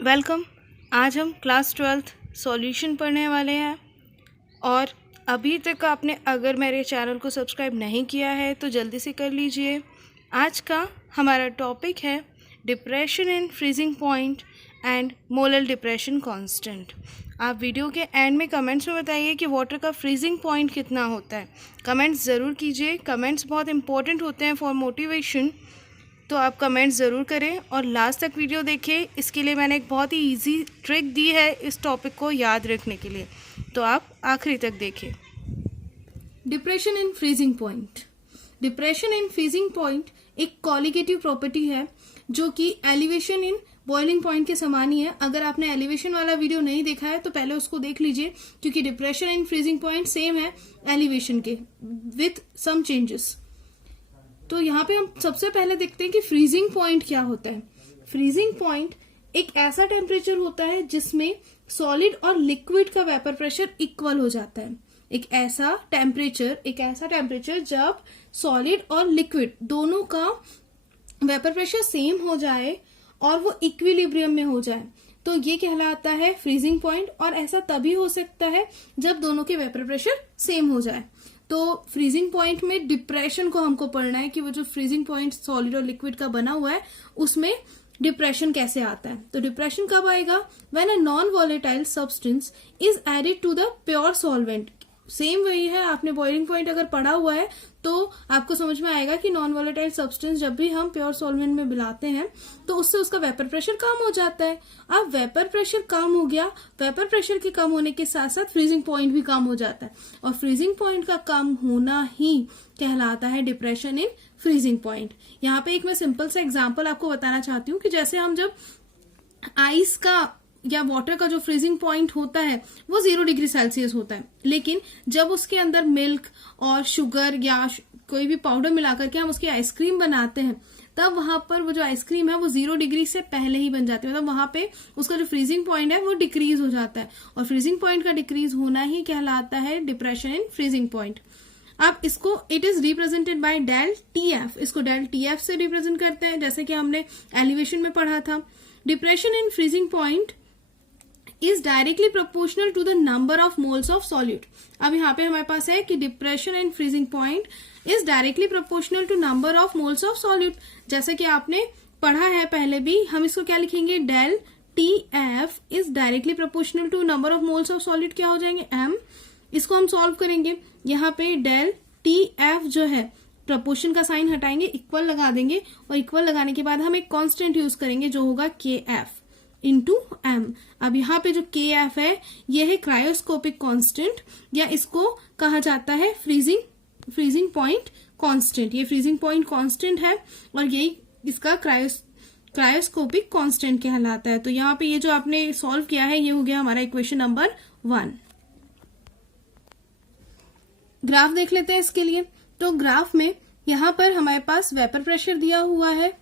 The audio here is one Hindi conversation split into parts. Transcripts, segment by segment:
वेलकम। आज हम क्लास 12th सॉल्यूशन पढ़ने वाले हैं और अभी तक आपने अगर मेरे चैनल को सब्सक्राइब नहीं किया है तो जल्दी से कर लीजिए। आज का हमारा टॉपिक है depression in freezing point and molar depression constant. आप वीडियो के एंड में कमेंट्स में बताइए कि वाटर का फ्रीजिंग पॉइंट कितना होता है। कमेंट्स ज़रूर कीजिए, कमेंट्स बहुत इंपॉर्टेंट होते हैं फॉर मोटिवेशन, तो आप कमेंट्स ज़रूर करें और लास्ट तक वीडियो देखें। इसके लिए मैंने एक बहुत ही इजी ट्रिक दी है इस टॉपिक को याद रखने के लिए, तो आप आखिरी तक देखें। Depression in freezing point. Depression in freezing point एक कॉलिगेटिव प्रॉपर्टी है जो कि एलिवेशन इन बॉइलिंग पॉइंट के समान ही है। अगर आपने एलिवेशन वाला वीडियो नहीं देखा है तो पहले उसको देख लीजिए, क्योंकि depression in freezing point same है एलिवेशन के विथ सम चेंजेस। तो यहाँ पे हम सबसे पहले देखते हैं कि फ्रीजिंग पॉइंट क्या होता है। फ्रीजिंग पॉइंट एक ऐसा टेम्परेचर होता है जिसमें सॉलिड और लिक्विड का वेपर प्रेशर इक्वल हो जाता है। एक ऐसा टेम्परेचर जब सॉलिड और लिक्विड दोनों का वेपर प्रेशर सेम हो जाए और वो इक्विलिब्रियम में हो जाए, तो ये कहलाता है फ्रीजिंग पॉइंट। और ऐसा तभी हो सकता है जब दोनों के वेपर प्रेशर सेम हो जाए। तो फ्रीजिंग पॉइंट में डिप्रेशन को हमको पढ़ना है कि वो जो फ्रीजिंग पॉइंट सॉलिड और लिक्विड का बना हुआ है उसमें डिप्रेशन कैसे आता है। तो डिप्रेशन कब आएगा? When a non volatile substance is added to the pure solvent. Same वही है, आपने बॉइलिंग पॉइंट अगर पढ़ा हुआ है तो आपको समझ में आएगा कि नॉन वॉलेटाइल सब्सटेंस जब भी हम प्योर सॉल्वेंट में मिलाते हैं तो उससे उसका वेपर प्रेशर कम हो जाता है। अब वेपर प्रेशर कम हो गया, वेपर प्रेशर के कम होने के साथ साथ फ्रीजिंग पॉइंट भी कम हो जाता है, और फ्रीजिंग पॉइंट का कम होना ही कहलाता है डिप्रेशन इन फ्रीजिंग पॉइंट। यहाँ पे एक मैं सिंपल सा एग्जाम्पल आपको बताना चाहती हूँ कि जैसे हम जब आइस का या वाटर का जो फ्रीजिंग पॉइंट होता है वो 0 डिग्री सेल्सियस होता है, लेकिन जब उसके अंदर मिल्क और शुगर या कोई भी पाउडर मिला करके हम उसकी आइसक्रीम बनाते हैं तब वहां पर वो जो आइसक्रीम है वो 0 डिग्री से पहले ही बन जाती है। मतलब वहां पे उसका जो फ्रीजिंग पॉइंट है वो डिक्रीज हो जाता है, और फ्रीजिंग पॉइंट का डिक्रीज होना ही कहलाता है डिप्रेशन इन फ्रीजिंग पॉइंट। अब इसको it is represented by del T F. इसको डेल टी एफ से रिप्रेजेंट करते हैं, जैसे कि हमने एलिवेशन में पढ़ा था। Depression in freezing point is directly proportional to the number of moles of solute। अब यहाँ पे हमारे पास है कि depression in freezing point is directly proportional to number of moles of solute। जैसे कि आपने पढ़ा है पहले भी, हम इसको क्या लिखेंगे? Del T F is directly proportional to number of moles of solid, क्या हो जाएंगे? एम। इसको हम सॉल्व करेंगे। यहाँ पे डेल टी एफ जो है प्रपोर्शन का साइन हटाएंगे, इक्वल लगा देंगे, और इक्वल लगाने के बाद हम एक कांस्टेंट यूज करेंगे जो होगा के एफ इंटू एम। अब यहाँ पे जो के एफ है ये है क्रायोस्कोपिक कांस्टेंट, या इसको कहा जाता है फ्रीजिंग पॉइंट कांस्टेंट। ये फ्रीजिंग पॉइंट कांस्टेंट है और यही इसका क्रायोस्कोपिक कांस्टेंट कहलाता है। तो यहाँ पे ये जो आपने सॉल्व किया है ये हो गया हमारा इक्वेशन नंबर 1। ग्राफ देख लेते हैं इसके लिए। तो ग्राफ में यहाँ पर हमारे पास वेपर प्रेशर दिया हुआ है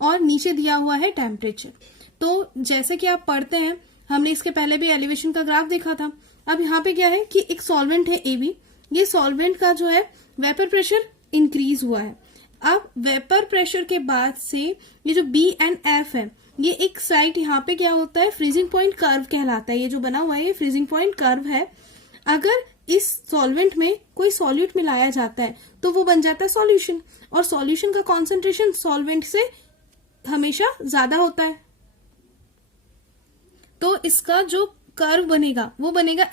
और नीचे दिया हुआ है टेम्परेचर। तो जैसे कि आप पढ़ते हैं, हमने इसके पहले भी एलिवेशन का ग्राफ देखा था। अब यहाँ पे क्या है कि एक सॉल्वेंट है AB, ये सॉल्वेंट का जो है वेपर प्रेशर इंक्रीज हुआ है। अब वेपर प्रेशर के बाद से ये जो B एंड F है ये एक साइड यहाँ पे क्या होता है? फ्रीजिंग पॉइंट कर्व कहलाता है। ये जो बना हुआ है ये फ्रीजिंग पॉइंट कर्व है। अगर इस सॉल्वेंट में कोई सॉल्यूट मिलाया जाता है तो वो बन जाता है सॉल्यूशन, और सॉल्यूशन का कॉन्सेंट्रेशन सॉल्वेंट से हमेशा ज्यादा होता है। तो इसका जो कर्व बनेगा वो बनेगा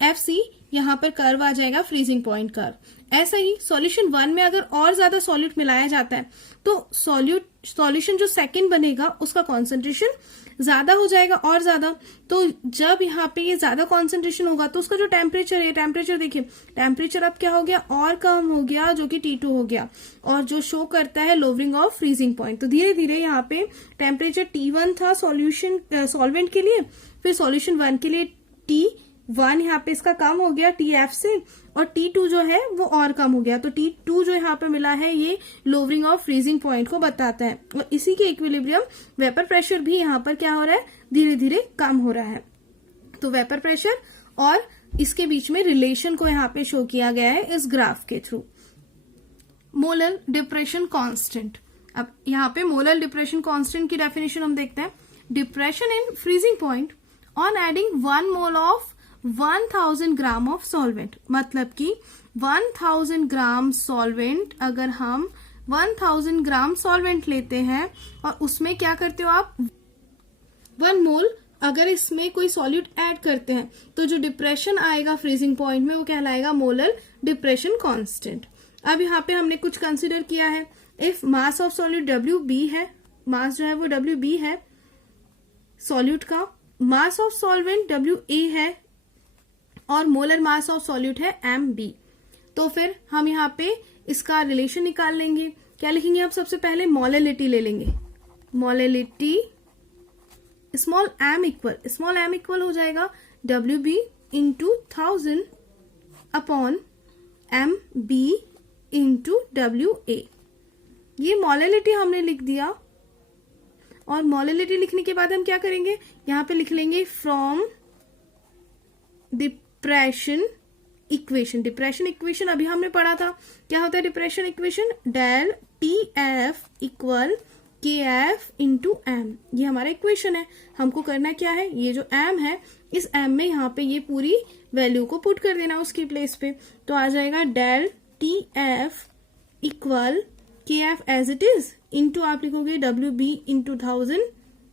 FC यहाँ पर कर्व आ जाएगा फ्रीजिंग पॉइंट कर्व। ऐसा ही सॉल्यूशन 1 में अगर और ज्यादा सॉल्यूट मिलाया जाता है तो सॉल्यूशन जो सेकंड बनेगा उसका कॉन्सेंट्रेशन ज्यादा हो जाएगा और ज्यादा। तो जब यहाँ पे ये ज्यादा कॉन्सेंट्रेशन होगा तो उसका जो टेम्परेचर है, टेम्परेचर देखिए, टेम्परेचर अब क्या हो गया? और कम हो गया, जो कि T2 हो गया, और जो शो करता है लोवरिंग ऑफ फ्रीजिंग पॉइंट। तो धीरे धीरे यहाँ पे टेम्परेचर T1 था सॉल्वेंट के लिए, फिर सॉल्यूशन 1 के लिए T1 यहाँ पे इसका कम हो गया TF से, और T2 जो है वो और कम हो गया। तो T2 जो यहाँ पे मिला है ये लोवरिंग ऑफ फ्रीजिंग पॉइंट को बताता है, और इसी के इक्विलिब्रियम वेपर प्रेशर भी यहाँ पर क्या हो रहा है? धीरे धीरे कम हो रहा है। तो वेपर प्रेशर और इसके बीच में रिलेशन को यहाँ पे शो किया गया है इस ग्राफ के थ्रू। Molar depression constant. अब यहाँ पे मोलर डिप्रेशन कांस्टेंट की डेफिनेशन हम देखते हैं। Depression in freezing point on adding 1 mole of 1000 gram of solvent. मतलब कि 1000 ग्राम सॉल्वेंट, अगर हम 1000 ग्राम सॉल्वेंट लेते हैं और उसमें क्या करते हो आप 1 मोल अगर इसमें कोई सॉल्यूट ऐड करते हैं तो जो डिप्रेशन आएगा फ्रीजिंग पॉइंट में वो कहलाएगा मोलर डिप्रेशन कांस्टेंट। अब यहाँ पे हमने कुछ कंसिडर किया है। If mass of solute WB है, मास जो है वो WB है सॉल्यूट का, मास ऑफ सॉल्वेंट WA है और मोलर मास ऑफ सॉल्यूट है MB। तो फिर हम यहाँ पे इसका रिलेशन निकाल लेंगे। क्या लिखेंगे आप? सबसे पहले मोलैलिटी ले लेंगे। मोलैलिटी स्मॉल m इक्वल हो जाएगा WB into 1000 upon MB into WA। ये मोलैलिटी हमने लिख दिया और मोलैलिटी लिखने के बाद हम क्या करेंगे, यहां पे लिख लेंगे from depression equation. Depression equation अभी हमने पढ़ा था, क्या होता है depression equation? Del TF equal KF into M। ये हमारा इक्वेशन है। हमको करना क्या है, ये जो M है इस M में यहाँ पे ये पूरी वैल्यू को पुट कर देना उसकी प्लेस पे। तो आ जाएगा del TF equal KF as it is into आप लिखोगे WB इंटू 1000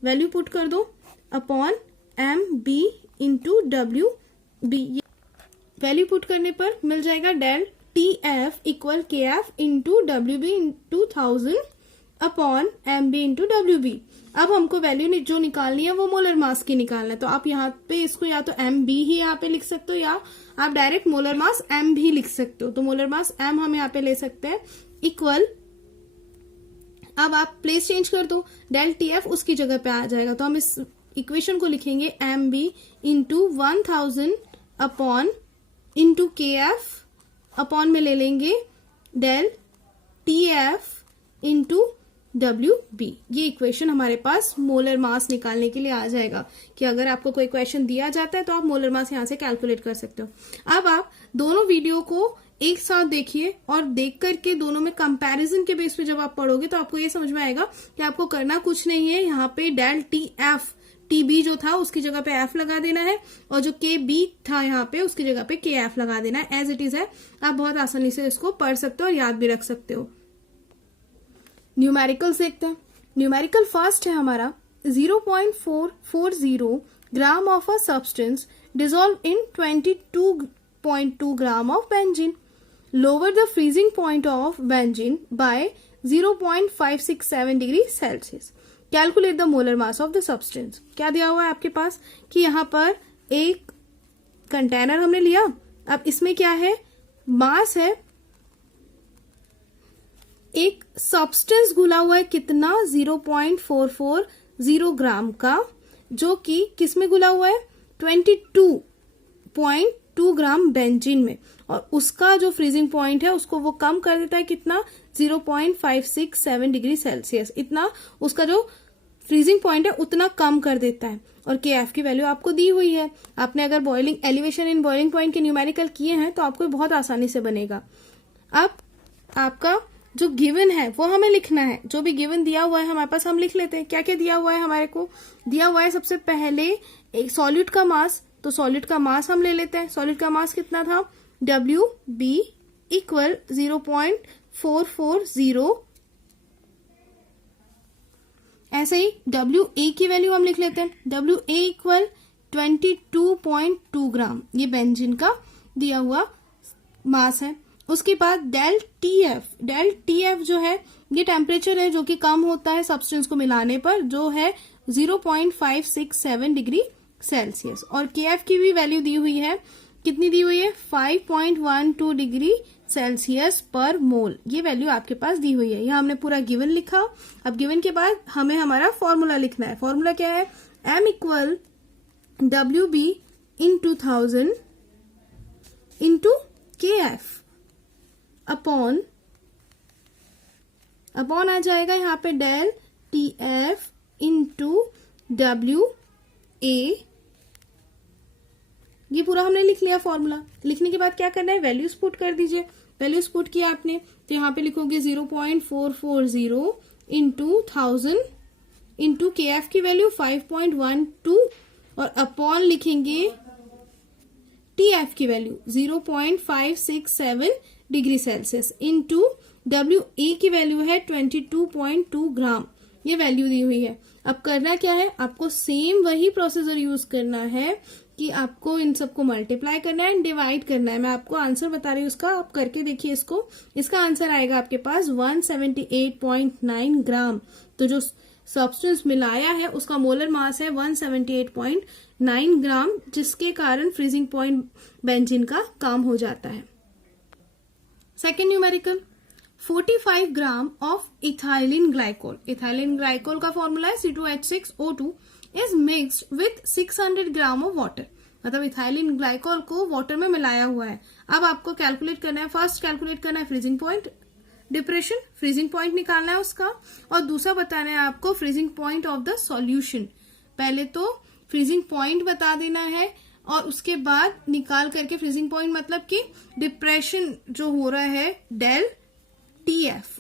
वैल्यू पुट कर दो upon MB into WB। Value put करने पर मिल जाएगा del TF equal KF into WB into 1000 upon MB into WB। अब हमको वैल्यू जो निकालनी है वो मोलर मास की निकालना है। तो आप यहाँ पे इसको या तो MB ही यहाँ पे लिख सकते हो या आप डायरेक्ट मोलर मास M भी लिख सकते हो। तो मोलर मास M हम यहाँ पे ले सकते हैं इक्वल, अब आप प्लेस चेंज कर दो, डेल TF उसकी जगह पे आ जाएगा। तो हम इस इक्वेशन को लिखेंगे MB into 1000 upon into KF upon में ले लेंगे डेल TF इंटू WB। ये इक्वेशन हमारे पास मोलर मास निकालने के लिए आ जाएगा कि अगर आपको कोई क्वेश्चन दिया जाता है तो आप मोलर मास यहाँ से कैलकुलेट कर सकते हो। अब आप दोनों वीडियो को एक साथ देखिए और देख करके दोनों में कंपैरिजन के बेस पे जब आप पढ़ोगे तो आपको ये समझ में आएगा कि आपको करना कुछ नहीं है। यहाँ पे डेल TB जो था उसकी जगह पे F लगा देना है और जो KB था यहाँ पे उसकी जगह पे KF लगा देना है। एज इट इज है, आप बहुत आसानी से इसको पढ़ सकते हो और याद भी रख सकते हो। न्यूमेरिकल देखते हैं। न्यूमेरिकल फर्स्ट है हमारा 0.440 gram of a substance dissolve in 22.2 gram of benzene. Lower the freezing point of benzene by 0.567 degree Celsius. Calculate the molar mass of the substance. क्या दिया हुआ है आपके पास कि यहाँ पर एक कंटेनर हमने लिया, अब इसमें क्या है, मास है, एक सब्सटेंस घुला हुआ है कितना 0.440 ग्राम का, जो कि किसमें घुला हुआ है 22.2 ग्राम बेंजीन में, और उसका जो फ्रीजिंग पॉइंट है उसको वो कम कर देता है कितना 0.567 डिग्री सेल्सियस। इतना उसका जो फ्रीजिंग पॉइंट है उतना कम कर देता है। और KF की वैल्यू आपको दी हुई है। आपने अगर boiling elevation in boiling point के न्यूमेरिकल किए हैं तो आपको बहुत आसानी से बनेगा। अब आपका जो गिवन है वो हमें लिखना है। जो भी गिवन दिया हुआ है हमारे पास हम लिख लेते हैं। क्या क्या दिया हुआ है हमारे को? दिया हुआ है सबसे पहले एक सॉल्यूट का मास, तो सॉल्यूट का मास हम ले लेते हैं। सॉल्यूट का मास कितना था WB इक्वल 0.440। ऐसे ही WA की वैल्यू हम लिख लेते हैं। WA इक्वल 22.2 ग्राम, ये बेंजीन का दिया हुआ मास है। उसके बाद डेल TF जो है ये टेम्परेचर है जो कि कम होता है सब्सटेंस को मिलाने पर, जो है 0.567 डिग्री सेल्सियस। और KF की भी वैल्यू दी हुई है, कितनी दी हुई है 5.12 डिग्री सेल्सियस पर मोल। ये वैल्यू आपके पास दी हुई है। यह हमने पूरा गिवन लिखा। अब गिवन के बाद हमें हमारा फॉर्मूला लिखना है। फॉर्मूला क्या है? M equal WB into 1000 into KF upon आ जाएगा यहाँ पे डेल TF इंटू WA। ये पूरा हमने लिख लिया फॉर्मूला। लिखने के बाद क्या करना है, वैल्यूज पुट कर दीजिए। वैल्यूज पुट किया आपने तो यहाँ पे लिखोगे 0.440 इंटू 1000 इंटू के एफ की वैल्यू 5.12 और अपॉन लिखेंगे टी एफ की value 0.567 degree Celsius into W A की वैल्यू है 22.2 ग्राम। ये वैल्यू दी हुई है। अब करना क्या है, आपको सेम वही प्रोसीजर यूज करना है कि आपको इन सबको मल्टीप्लाई करना है एंड डिवाइड करना है। मैं आपको आंसर बता रही हूँ उसका, आप करके देखिए इसको। इसका आंसर आएगा आपके पास 178.9 ग्राम। तो जो सब्सटेंस मिलाया है उसका मोलर मास है 178.9 ग्राम, जिसके कारण फ्रीजिंग पॉइंट बेंजीन का काम हो जाता है। Second numerical 45 gram of ethylene glycol. Ethylene glycol का फॉर्मूला है C2H6O2 is mixed with 600 gram of water. मतलब इथाइलिन ग्लाइकोल को वाटर में मिलाया हुआ है। अब आपको कैलकुलेट करना है, फर्स्ट कैलकुलेट करना है freezing point depression, freezing point निकालना है उसका, और दूसरा बताना है आपको freezing point of the solution. पहले तो फ्रीजिंग पॉइंट बता देना है और उसके बाद निकाल करके फ्रीजिंग पॉइंट मतलब कि डिप्रेशन जो हो रहा है डेल टी एफ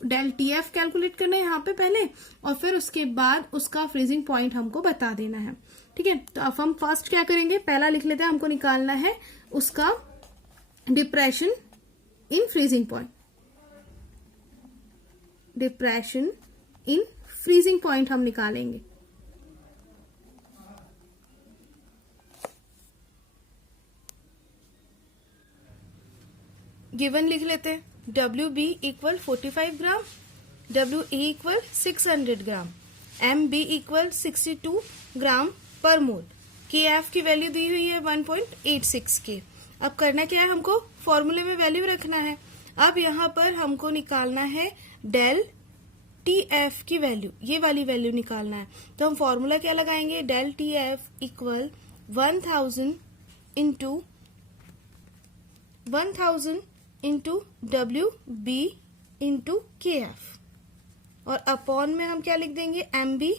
कैलकुलेट करना है यहाँ पे पहले, और फिर उसके बाद उसका फ्रीजिंग पॉइंट हमको बता देना है। ठीक है, तो अब हम फर्स्ट क्या करेंगे, पहला लिख लेते हैं, हमको निकालना है उसका depression in freezing point. Depression in freezing point हम निकालेंगे। गिवन लिख लेते हैं, WB equal 45 gram, WE equal 600 gram, MB equal 62 ग्राम पर मोल, KF की वैल्यू दी हुई है 1.86 के। अब करना क्या है, हमको फॉर्मूले में वैल्यू रखना है। अब यहाँ पर हमको निकालना है डेल TF की वैल्यू, ये वाली वैल्यू निकालना है। तो हम फॉर्मूला क्या लगाएंगे, del TF equal 1000 into WB into KF, और अपॉन में हम क्या लिख देंगे, MB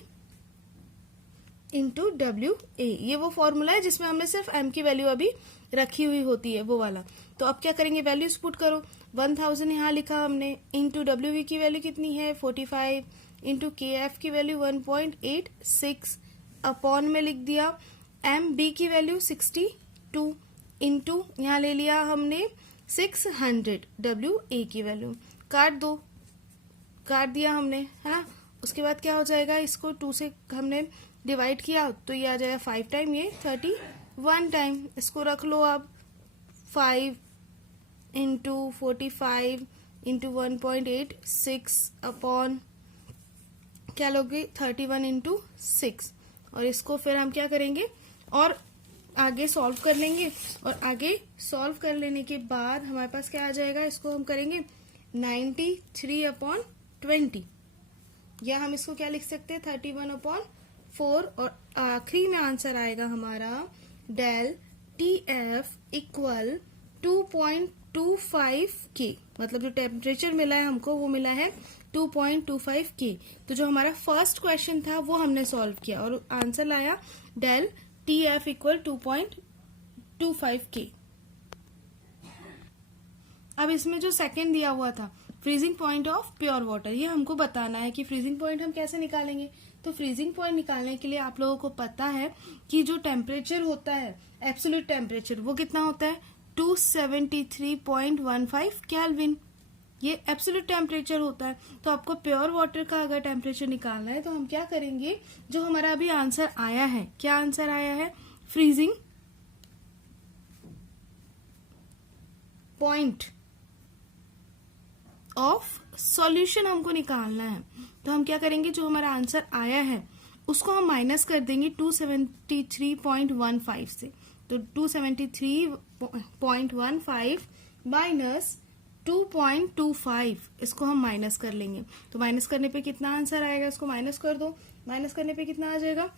इंटू WA। ये वो फॉर्मूला है जिसमें हमने सिर्फ M की वैल्यू अभी रखी हुई होती है, वो वाला। तो अब क्या करेंगे, वैल्यूज पुट करो। 1000 यहाँ लिखा हमने, इंटू WB की वैल्यू कितनी है 45, इंटू KF की वैल्यू 1.86, अपॉन में लिख दिया MB की वैल्यू 62, इंटू यहाँ ले लिया हमने 600 WA की वैल्यू, काट दिया हमने, है ना। उसके बाद क्या हो जाएगा, इसको 2 से हमने डिवाइड किया तो ये आ जाएगा 5 टाइम, ये 31 टाइम। इसको रख लो आप, 5 इंटू 45 इंटू 1.86 अपॉन क्या लोगे 31 इंटू 6, और इसको फिर हम क्या करेंगे और आगे सॉल्व कर लेंगे। और आगे सॉल्व कर लेने के बाद हमारे पास क्या आ जाएगा, इसको हम करेंगे 93/20, या हम इसको क्या लिख सकते हैं 31/4, और आखिरी में आंसर आएगा हमारा डेल TF इक्वल 2.25 के। मतलब जो टेम्परेचर मिला है हमको वो मिला है 2.25 के। तो जो हमारा फर्स्ट क्वेश्चन था वो हमने सॉल्व किया और आंसर लाया डेल TF इक्वल 2.25 के। अब इसमें जो सेकंड दिया हुआ था freezing point of pure water, ये हमको बताना है कि फ्रीजिंग पॉइंट हम कैसे निकालेंगे। तो फ्रीजिंग पॉइंट निकालने के लिए आप लोगों को पता है कि जो टेम्परेचर होता है एब्सोल्यूट टेम्परेचर वो कितना होता है 273.15 केल्विन, ये एब्सोल्यूट टेम्परेचर होता है। तो आपको प्योर वाटर का अगर टेम्परेचर निकालना है तो हम क्या करेंगे, जो हमारा अभी आंसर आया है, क्या आंसर आया है, फ्रीजिंग पॉइंट ऑफ सॉल्यूशन हमको निकालना है। तो हम क्या करेंगे, जो हमारा आंसर आया है उसको हम माइनस कर देंगे 273.15 से। तो 273.15 माइनस 2.25, इसको हम माइनस कर लेंगे। तो माइनस करने पे कितना आंसर आएगा, इसको माइनस कर दो। माइनस करने पे कितना आ जाएगा,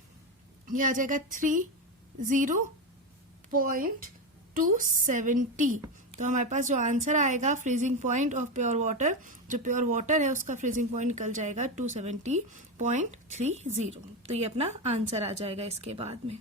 ये आ जाएगा 30.270। तो हमारे पास जो आंसर आएगा freezing point of pure water, जो प्योर वाटर है उसका फ्रीजिंग पॉइंट निकल जाएगा 270.30। तो ये अपना आंसर आ जाएगा इसके बाद में।